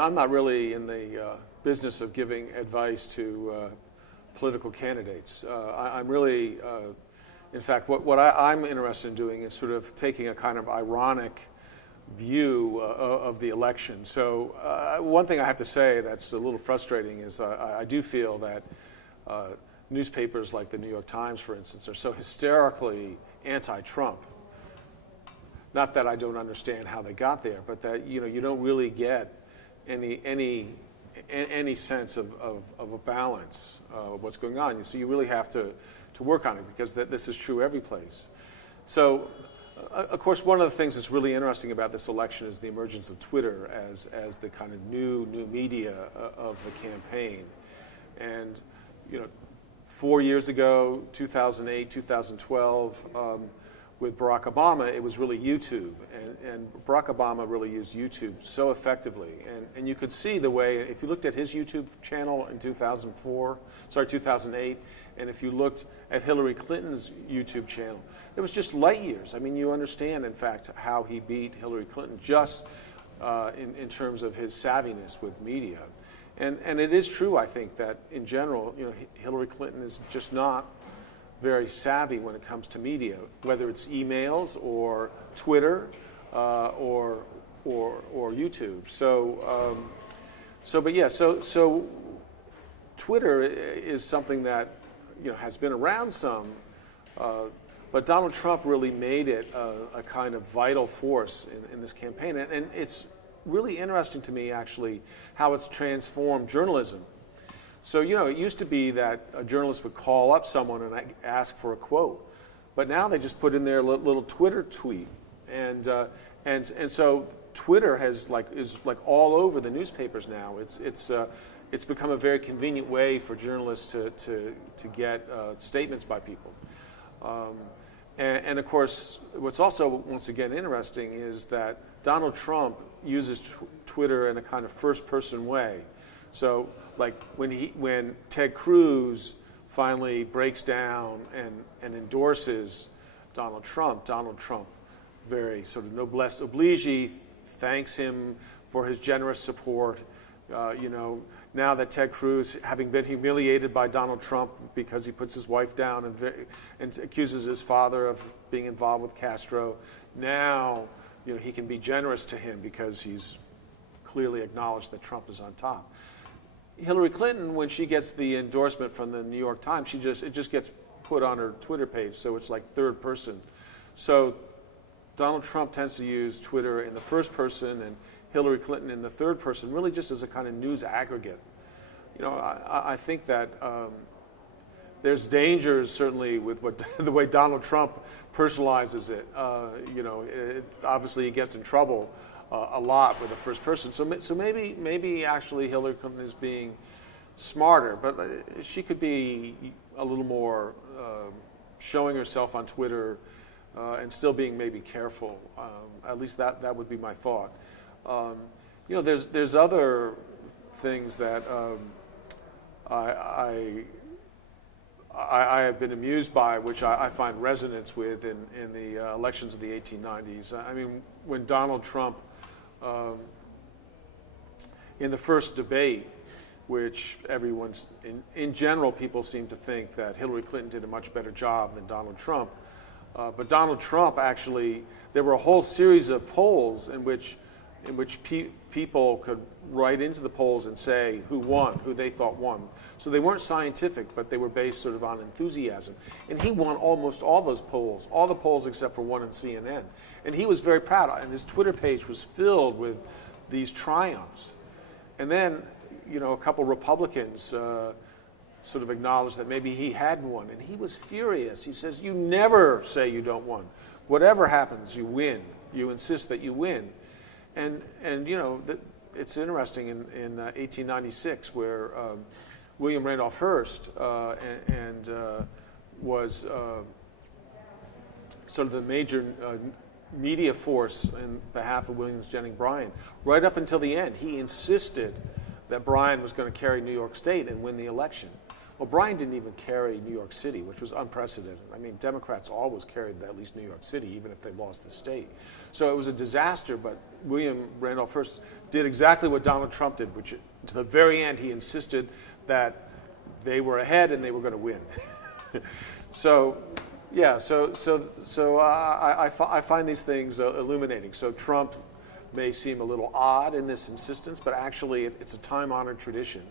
and I'm not really in the business of giving advice to political candidates. I'm really, in fact, what I'm interested in doing is sort of taking a kind of ironic view of the election. So one thing I have to say that's a little frustrating is I do feel that newspapers like the New York Times, for instance, are so hysterically anti-Trump. Not that I don't understand how they got there, but that you don't really get any sense of a balance of what's going on. So you really have to work on it, because this is true every place. So, of course, one of the things that's really interesting about this election is the emergence of Twitter as the kind of new media of the campaign. And 4 years ago, 2008, 2012, with Barack Obama, it was really YouTube. And Barack Obama really used YouTube so effectively. And you could see the way, if you looked at his YouTube channel in 2008, and if you looked at Hillary Clinton's YouTube channel, it was just light years. I mean, you understand, in fact, how he beat Hillary Clinton just in terms of his savviness with media. And it is true, I think, that in general, Hillary Clinton is just not very savvy when it comes to media, whether it's emails or Twitter or YouTube. So Twitter is something that has been around some, but Donald Trump really made it a kind of vital force in this campaign, and it's really interesting to me actually how it's transformed journalism. So, it used to be that a journalist would call up someone and ask for a quote, but now they just put in their little Twitter tweet, and so Twitter is all over the newspapers now. It's become a very convenient way for journalists to get statements by people, and of course, what's also once again interesting is that Donald Trump uses Twitter in a kind of first-person way. So, like when Ted Cruz finally breaks down and endorses Donald Trump very sort of noblesse oblige thanks him for his generous support. Now that Ted Cruz, having been humiliated by Donald Trump because he puts his wife down and accuses his father of being involved with Castro, now he can be generous to him because he's clearly acknowledged that Trump is on top. Hillary Clinton, when she gets the endorsement from the New York Times, it just gets put on her Twitter page, so it's like third person. So Donald Trump tends to use Twitter in the first person and Hillary Clinton in the third person, really just as a kind of news aggregate. I think that there's dangers certainly with the way Donald Trump personalizes it. Obviously he gets in trouble a lot with the first person. So maybe actually Hillary Clinton is being smarter, but she could be a little more showing herself on Twitter and still being maybe careful. At least that would be my thought. There's other things that I have been amused by, which I find resonance with in the elections of the 1890s. I mean, when Donald Trump, in the first debate, which in general, people seem to think that Hillary Clinton did a much better job than Donald Trump. But Donald Trump actually, there were a whole series of polls in which people could write into the polls and say who won, who they thought won. So they weren't scientific, but they were based sort of on enthusiasm. And he won almost all those polls, all the polls except for one in CNN. And he was very proud, and his Twitter page was filled with these triumphs. And then, a couple Republicans sort of acknowledged that maybe he hadn't won, and he was furious. He says, "You never say you don't win. Whatever happens, you win. You insist that you win." And it's interesting in 1896 where William Randolph Hearst was sort of the major media force in behalf of William Jennings Bryan. Right up until the end, he insisted that Bryan was going to carry New York State and win the election. O'Brien didn't even carry New York City, which was unprecedented. I mean, Democrats always carried at least New York City, even if they lost the state. So it was a disaster, but William Randolph Hearst did exactly what Donald Trump did, which to the very end he insisted that they were ahead and they were going to win. So, yeah, I find these things illuminating. So Trump may seem a little odd in this insistence, but actually it's a time-honored tradition.